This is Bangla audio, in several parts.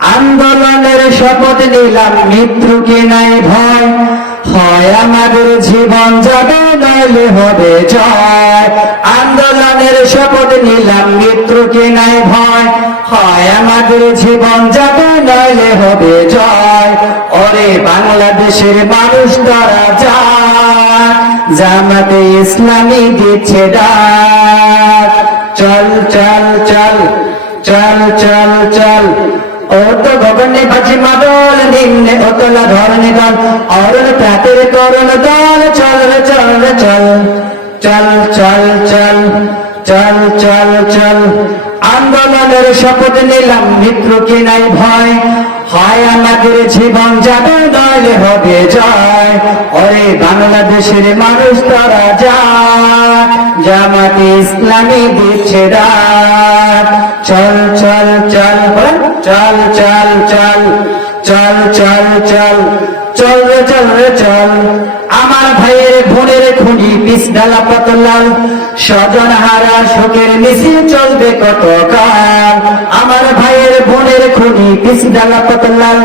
আন্দোলনের শপথ নিলাম, মৃত্যুকে নাই ভয়, হয় আমাদের জীবন যাবে নইলে হবে জয়। আন্দোলনের শপথ নিলাম, মৃত্যুকে নাই ভয়, হয় আমাদের জীবন যাবে নইলে হবে জয়। ওরে বাংলাদেশের মানুষ তারা যা, জামাতে ইসলামী দিচ্ছে ডাক। চল চল চল চল চল চল, ও তো গগনে বাজি মাদল, নিম্নে অতলা ধরণী দল, অরণ প্রাতের করণ দল। চল রে চল রে চল চল চল চল চল চল চল। আন্দোলনের শপথ নিলাম, মৃত্যুকে নাই ভয়, হয় আমাদের জীবন যাবে নইলে হবে জয়। ওরে বাংলাদেশের মানুষ তারা যা, জামাতে ইসলামী দিচ্ছে ডাক। চল চল চল চল চল চল চল চল চল চল রে চল রে চল। আমার ভাইয়ের বোনের খুনি পিস ডালা পাতলাল, স্বজন হারা শোকের মিছিল চলবে কত কাল। আমার ভাইয়ের বোনের খুনি পিস ডালা পাতলাল,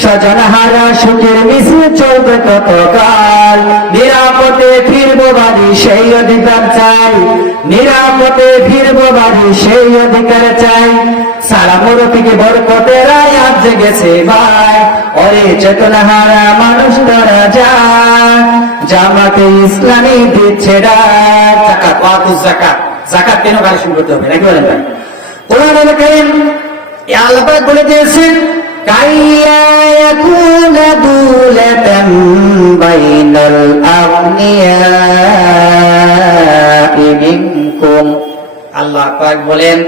স্বজন হারা শোকের মিছিল চলবে কত কাল। নিরাপদে ফিরবো বাড়ি সেই অধিকার চাই, নিরাপদে ফিরবো বাড়ি সেই অধিকার চাই। সারা মুরব্বিকে বরকতের আয়াত জেগেছে ভাই, ওরে চেতনা হারা মানুষ তারা যায়, জামাতে ইসলামী দিচ্ছে ডাক। যাকাত, ওয়াতুজ যাকাত, যাকাত কেন কালেকশন করতে হবে নাকি বলেন ভাই? কোরআনুল কারীম আল্লাহ পাক বলে দিয়েছেন, কাইয়া ইয়াকুনা দুলাতান বাইনাল আগনিয়াই মিনকুম। আল্লাহ পাক বলেন,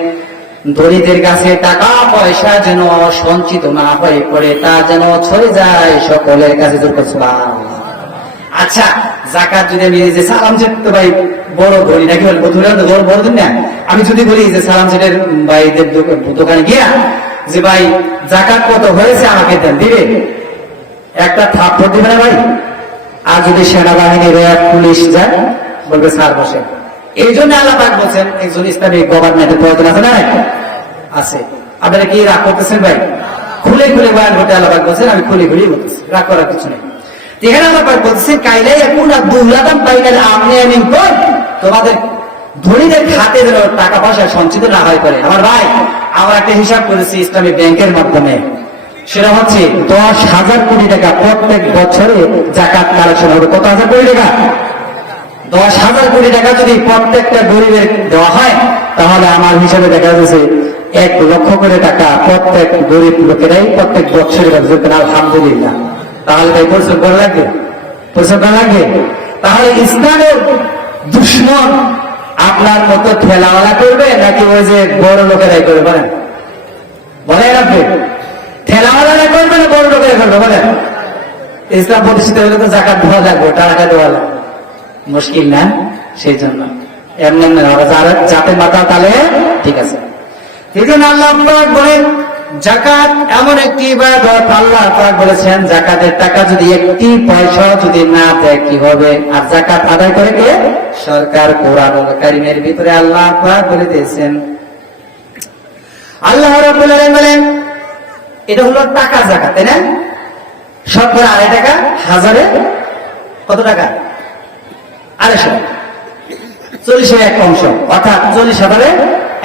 দরিদ্রের কাছে টাকা পয়সা যেন সঞ্চিত না হয়ে পড়ে, তা যেন ছড়ে যায় সকলের কাছে। সুবহানাল্লাহ। আচ্ছা, যাকাত যদি আমি যে সালাম সেট, তো ভাই বড় ধরি নাকি বলবো, বড় ধরি না। আমি যদি বলি যে সালাম সেটের ভাইদের দোকানে গিয়া যে ভাই যাকাত কত হয়েছে আমাকে দেন, দিবে? একটা থাপ্পড় দিবে না ভাই? আর যদি সেনাবাহিনী, র্যাব, পুলিশ যায়, বলবে স্যার বসে। এই জন্য আল্লাহ পাক বলছেন একজন ইসলামিক গভর্নমেন্টের প্রয়োজন আছে না? আছে। আপনারা কি রাগ করতেছেন ভাই? খুলে খুলে বয়ান করতে আল্লাহ পাক বলছেন, আমি খুলে খুলেই বলতেছি, রাগ করার কিছু নেই। এখানে আল্লাহ পাক বলছেন, কাইলাই ইয়াকুনা দুলাতান বাইনাল আগনিয়াই মিনকুম, তোমাদের ধনীদের খাতে যেন টাকা পয়সা সঞ্চিত না হয় করে। আমার ভাই, আমরা একটা হিসাব করেছি ইসলামী ব্যাংকের মাধ্যমে, সেটা হচ্ছে 10,000 কোটি টাকা প্রত্যেক বছরে যাকাত কালেকশন হবে। কত হাজার কোটি টাকা? 10,000 কোটি টাকা যদি প্রত্যেকটা গরিবের দেওয়া হয়, তাহলে আমার হিসাবে দেখা যাচ্ছে 1 লক্ষ করে টাকা প্রত্যেক গরিব লোকেরাই প্রত্যেক বছরে পাবে। আলহামদুলিল্লাহ। তাহলে ভাই পরিশ্রম করা লাগবে, পরিশ্রম করা লাগবে। তাহলে ইসলামের দুশ্মন আপনার মতো ঠেলাওয়ালা করবে নাকি ওই যে বড় লোকেরাই করবে? বলেন, বলে রাখবে ঠেলাওয়ালা করবে না বড় লোকেরা করবে? বলেন, ইসলাম প্রতিষ্ঠিত হলে তো যাকাত দেওয়া লাগবে, টাকা দেওয়া লাগবে। মুশকিল না? সেই জন্য এমন যাতে মাথা তালে ঠিক আছে। এই জন্য আল্লাহ পাক বলেন, যাকাত এমন একটি ইবাদত, আল্লাহ পাক বলেছেন যাকাতের টাকা যদি একটি পয়সা যদি না দেয় কি হবে? আর যাকাত আদায় করে কে? সরকার। কোরআনুল কারীমের ভিতরে আল্লাহ পাক বলে দিয়েছেন, আল্লাহ রাব্বুল আলামিন বলেন, এটা হলো টাকা যাকাত, তাই না? শতকরা 2.5 টাকা, হাজারে কত টাকা? 250, 40-এর 1 অংশ, অর্থাৎ 40,000-এ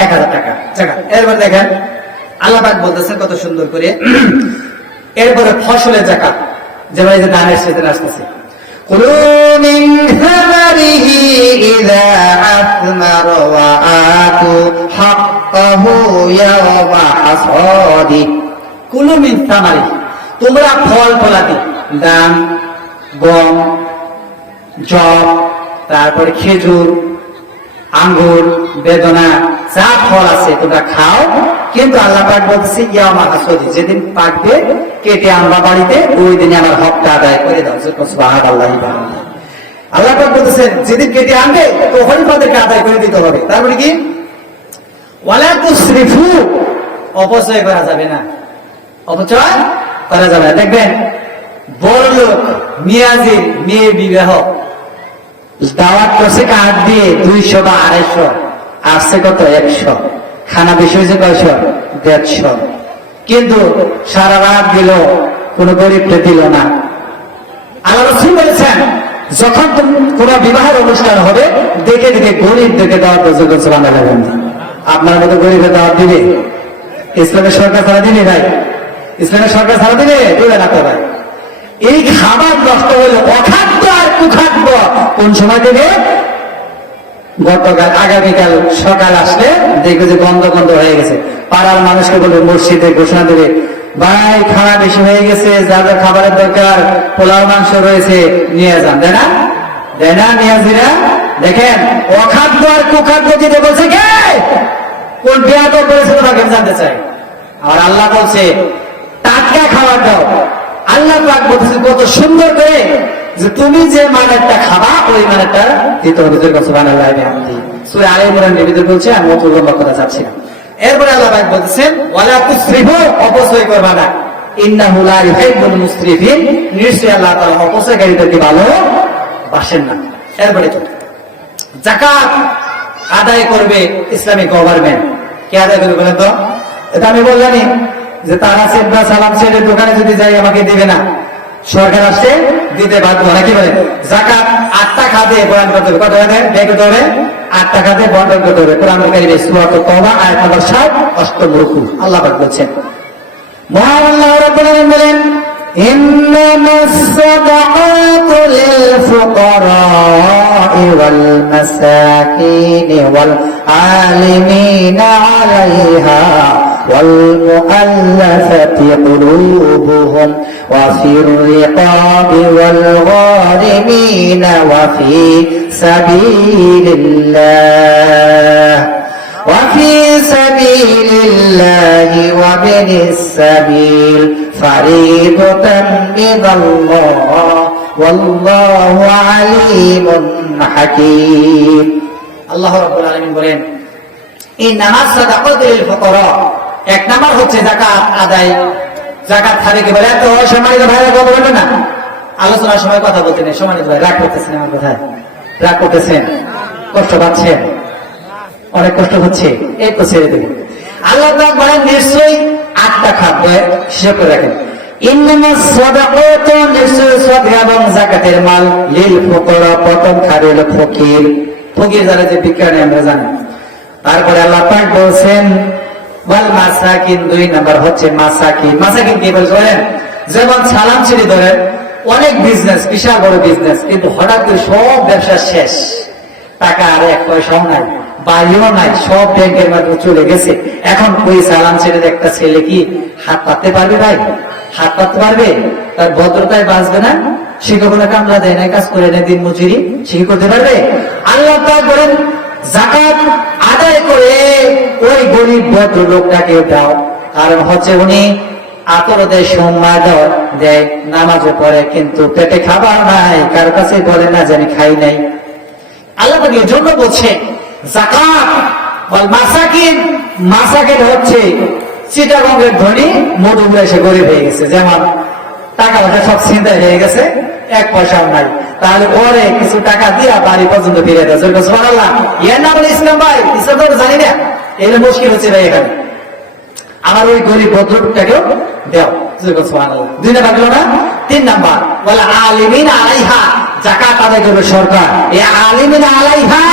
1,000 টাকা যাকাত। এরপর দেখেন আল্লাহ পাক বলতেছেন কত সুন্দর করে, এরপরে ফসলের যাকাত, যেমন এই যে ধানের সিজন আসতেছে, কুলু মিন সামারিহি ইযা আসমারা ওয়া আতু হাক্কাহু ইয়াওমা হাসাদি। কুলু মিন সামারিহি, তোমরা ফল ফলাদি, ধান, গম, জব, তারপরে খেজুর, আঙ্গুর, বেদনা, যা ফল আছে তোমরা খাও, কিন্তু আল্লাহ পাক বলতেছে ইয়াওমা হাসাদি, যেদিন পাকবে কেটে আনবা বাড়িতে, ওই দিনে আমার হকটা আদায় করে দাও। সুবহানাল্লাহ। আল্লাহ পাক বলতেছেন যেদিন কেটে আনবে তখনই তাদেরকে আদায় করে দিতে হবে। তারপরে কি? ওয়ালা তুসরিফু, অপচয় করা যাবে না, অপচয় করা যাবে না। দেখবেন বড় লোক মিয়াজির মেয়ে বিবাহ দাওয়াত করছে কার্ড দিয়ে 200 বা 250, আসছে কত? 100। খানা বেশি হয়েছে কয়শো? 150। কিন্তু সারা রাত দিল, কোন গরিবকে দিল না। আল্লাহ রাসূল বলেছেন, যখন কোন বিবাহের অনুষ্ঠান হবে দেখে দেখে গরিবদেরকে দাওয়াত দেওয়া। সুবহানাল্লাহ। আপনার মতো গরিবের দাওয়াত দিবে ইসলামের সরকার ছাড়া দিবে ভাই? ইসলামের সরকার ছাড়া দিবে? দিবে না তো ভাই। এই খাবার নষ্ট হলো, অখাদ্য আর কুখাদ্য কোন সময় থেকে? গতকাল আগামীকাল সকাল আসলে দেখবে যে গন্ধ গন্ধ হয়ে গেছে। পাড়ার মানুষকে বলবে, মসজিদে ঘোষণা দেবে, ভাই খাওয়া বেশি হয়ে গেছে, যাদের খাবারের দরকার পোলাও মাংস রয়েছে নিয়ে যান। দেয় না? দেয় না নিয়াজিরা? দেখেন, অখাদ্য আর কুখাদ্য দিতে বলছে কে? কোন বিয়াদ করেছে তোমাকে জানতে চাই। আর আল্লাহ বলছে টাটকা খাবার দাও। আল্লাহ পাক বলছে কত সুন্দর করে যে তুমি যে মানেরটা খাবা ওই মানেরটা দিতে হবে। সুবহানাল্লাহ। সূরা আলে ইমরানের ভিতরে বলছে, আমি অত লম্বা কথা চাচ্ছি না। এরপরে আল্লাহ পাক বলছেন, ওয়ালা তুসরিফু, অপচয় করবা না, ইন্নাহু লা ইউহিব্বুল মুসরিফিন, নিশ্চয়ই আল্লাহ তাআলা অপচয়কারীদেরকে ভালোবাসেন না। এরপরে তো যাকাত আদায় করবে ইসলামিক গভর্নমেন্ট। কে আদায় করবে বলেন তো? এটা আমি বললামই যে তারা সেদ্ধা সালাম ছেড়ে দোকানে যদি যাই আমাকে দিবে না, সরকার আসছে দিতে বাধ্য। নাকি বলেন? যাকাত 8টা খাতে বয়ান করতে হবে। কত হবে? দেখতে হবে 8টা খাতে বন্টন করতে হবে। কোরআন কারীমের সূরা তাওবা আয়াত নম্বর 7, 8 রুকু আল্লাহ পাক বলছেন, মহান আল্লাহ রাব্বুল আলামিন বলেন, ইন্নামাস সাদাকাতু লিল ফুকারা'i ওয়াল মাসাকিনি ওয়াল আলিমিনা আলাইহা والمؤلفة قلوبهم وفي الرقاب والغارمين وفي سبيل الله وابن السبيل فريضة من الله والله عليم حكيم। আল্লাহ রাব্বুল আলামিন বলেন, ইন্নামাস সাদাকাতু লিল ফুকারা, এক নাম্বার হচ্ছে যাকাত আদায়। যাকাত খাবে কি বলে? এত সম্মানিত ভাইরা কথা বলবেন না, আলোচনার সময় কথা বলতে নেই। সম্মানিত ভাই রাগ করতেছেন আমার কথায়? রাগ করতেছেন? কষ্ট পাচ্ছেন? অনেক কষ্ট হচ্ছে? এই তো ছেড়ে দেবেন। আল্লাহ পাক বলেন নিশ্চয়ই 8টা খাদ্য হিসাব করে রাখেন। ইন্নামাস সাদাকাতু, নিশ্চয়ই সাদকা এবং যাকাতের মাল, লিল ফুকারা, প্রথম খাবে হলো ফকির। ফকির যারা যে বিজ্ঞানী আমরা জানি। তারপরে আল্লাহ পাক বলছেন ওয়াল মাসাকিন, 2 নাম্বার হচ্ছে মাসাকিন। মাসাকিন কি বলেন? যেমন সালাম ছিঁড়ে ধরেন, অনেক বিজনেস, বিশাল বড় বিজনেস, কিন্তু হঠাৎ করে সব ব্যবসা শেষ, টাকা আর 1 পয়সাও নাই, বাড়িও নাই, সব ব্যাংকের মাধ্যমে চলে গেছে। এখন ওই সালাম ছেড়ে একটা ছেলে কি হাত পাততে পারবে ভাই? হাত পাততে পারবে? তার ভদ্রতায় বাঁচবে না? সে কখনো কামলা দেয় না, কাজ করে নেয়, দিন মজুরি, সে কি করতে পারবে? আল্লাহ পাক বলেন যাকাত আদায় করে ওই গরিব ভদ্র লোকটাকে দাও। কারণ হচ্ছে উনি আতর দেয়, সম্মান দেয়, নামাজও পড়ে, কিন্তু পেটে খাবার নাই, কারো কাছে বলে না যে আমি খাই নাই। আল্লাহ পাক এর জন্য বলছে যাকাত ওয়াল মাসাকিন। মাসাকিন হচ্ছে চিটাগঙ্গের ধনী, মধুপুরে এসে গরিব হয়ে গেছে, যেমন টাকা পয়সা সব ছিনতাই হয়ে গেছে, 1 পয়সাও নাই, তাহলে ওরে কিছু টাকা দিয়া বাড়ি পর্যন্ত ফিরে দেয়। সুবহানাল্লাহ। এর নাম হলো ইসলাম ভাই। ইসলাম তো জানি না, এগুলো মুশকিল হচ্ছে ভাই এখানে। আমার ওই গরিব ভদ্রটাকেও দেও। সুবহানাল্লাহ। 2 নাম্বার গেল না? 3 নাম্বার ওয়াল আলিমিনা আলাইহা, যাকাত আদায় করবে সরকার। এই আলিমিনা আলাইহা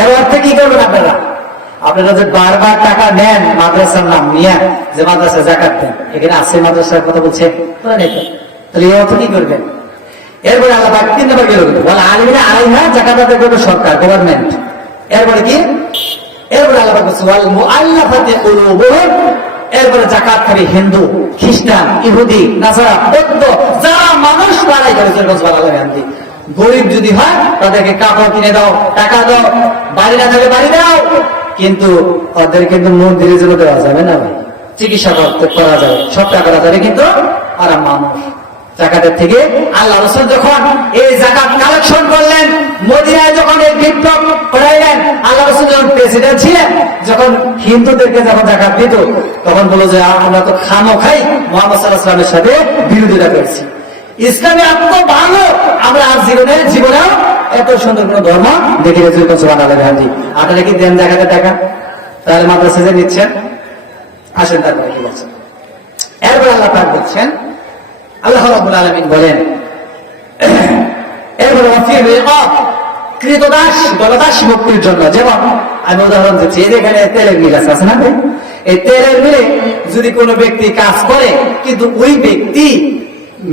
এর অর্থ কি করবেন আপনারা? আপনারা যে বারবার টাকা নেন মাদ্রাসার নাম নিয়ে, যে মাদ্রাসা যাকাত দেন, এখানে আছে মাদ্রাসার কথা বলছে, তাহলে এই অর্থ কি করবেন? এরপরে আল্লাহ পাক 3 নাম্বার গেল, ওয়াল আলিমিনা আলাইহা, যাকাত আদায় করবে সরকার, গভর্নমেন্ট। এরপরে কি? এরপরে আল্লাহ পাক বলছে ওয়াল মুআল্লাফাতি কুলুবুহুম, এরপরে যাকাত খাবে হিন্দু, খ্রিস্টান, ইহুদি, নাসারা, বৌদ্ধ, যারা মানুষ বাড়াই করে। সুবহানাল্লাহ। গরিব যদি হয় তাদেরকে কাপড় কিনে দাও, টাকা দাও, বাড়ি না থাকলে বাড়ি দাও, কিন্তু ওদের কিন্তু মন্দিরে জন্য দেওয়া যাবে না ভাই, চিকিৎসা করতে করা যাবে, সব টাকা করা যাবে, কিন্তু আর মানুষ যাকাতের থেকে। আল্লাহ রাসূল যখন এই যাকাত কালেকশন করলেন, মদিনায় যখন এই বিপ্লব করাইলেন, আল্লাহ রাসূল যখন প্রেসিডেন্ট ছিলেন, যখন হিন্দুদেরকে যখন যাকাত দিত, তখন বলো যে আমরা তো খামো খাই মুহাম্মদ সাল্লাল্লাহু আলাইহি ওয়াসাল্লামের সাথে বিরোধিতা করেছি। ইসলামে এত ভালো, আমরা আর জীবনেও এত সুন্দর কোন ধর্ম দেখি রেজুল। সুবহানাল্লাহ। আপনারা কি দেন জায়গাতে টাকা? তাহলে মাদ্রাসা যে নিচ্ছেন, আসেন তারপরে কি বলছেন? এরপরে আল্লাহ পাক বলছেন, আল্লাহ রাব্বুল আলামিন বলেন, এরপরে কৃতদাস দলদাস মুক্তির জন্য, যেমন আমি উদাহরণ দিচ্ছি, এখানে তেলের মিল আছে না ভাই? এই তেলের মিলে যদি কোনো ব্যক্তি কাজ করে, কিন্তু ওই ব্যক্তি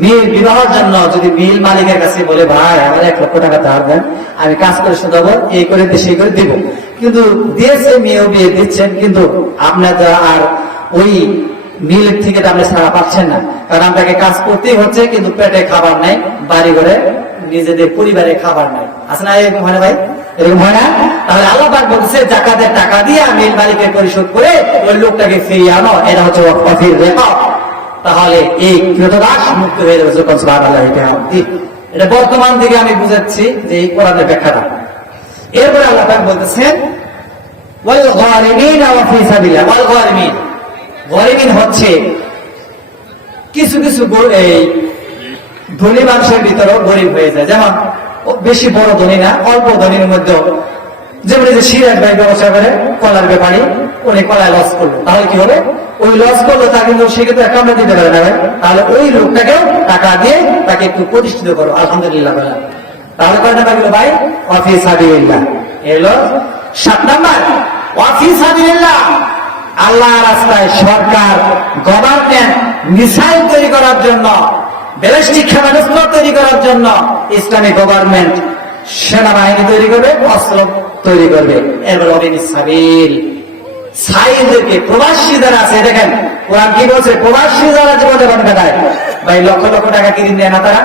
মিল বিবাহের জন্য যদি মিল মালিকের কাছে বলে, ভাই আমার 1 লক্ষ টাকা ধার দেন, আমি কাজ করে শোধাবো, এই করে সেই করে দিব, কিন্তু দিয়েছে, মেয়েও বিয়ে দিচ্ছেন, কিন্তু আপনারা আর ওই মিল থেকে আপনি ছাড়া পাচ্ছেন না, কারণ আপনাকে কাজ করতেই হচ্ছে, কিন্তু পেটে খাবার নাই, বাড়ি ঘরে নিজেদের পরিবারে খাবার নাই, আছে না? এরকম হয় না ভাই? এরকম হয় না? তাহলে আল্লাহ পাক বলছে, জাকাতের টাকা দিয়ে মিল মালিকের পরিশোধ করে ওই লোকটাকে ফিরিয়ে আনো, এটা হচ্ছে ওয়াকিফের রেকব। তাহলে এই কৃতদাস মুক্ত হয়ে যাবে যখন সুবহানাল্লাহ। এটা বর্তমান থেকে আমি বুঝাচ্ছি যে এই কোরআনের ব্যাখ্যাটা। এরপরে আল্লাহ পাক বলতেছেন, ওয়াল গারিমিন ওয়া ফি সাবিলিল্লাহ। ওয়াল গারিমিন, গারিমিন হচ্ছে কিছু কিছু এই ধনী মানুষের ভিতরেও গরিব হয়ে যায়, যেমন বেশি বড় ধনী না, অল্প ধনীর মধ্যেও, যেমন এই যে সিরাজ ভাই ব্যবসা করে কলার ব্যাপারী, উনি কলায় লস করলো, তাহলে কি হবে? ওই লস করলো তা কিন্তু সে কিন্তু অ্যাকাউন্টে দিতে পারে না ভাই, তাহলে ওই লোকটাকে টাকা দিয়ে তাকে একটু প্রতিষ্ঠিত করো, আলহামদুলিল্লাহ বলে, তাহলে কয় টাকা দিল ভাই? ওয়া ফি সাবিলিল্লাহ। এলো 7 নাম্বার, ওয়া ফি সাবিলিল্লাহ। আল্লাহ রাস্তায় সরকার, গভর্নমেন্ট মিসাইল তৈরি করার জন্য, ব্যালিস্টিক ক্ষেপণাস্ত্র তৈরি করার জন্য ইসলামী গভর্নমেন্ট সেনাবাহিনী তৈরি করবে, অস্ত্র তৈরি করবে। এবার অবিনী সাবিল, সাইলদেরকে, প্রবাসী যারা আছে, দেখেন কোরআন কি বলছে, প্রবাসী যারা জীবনযাপন কাটায়, ভাই লক্ষ লক্ষ টাকা কিনে দেয় না তারা?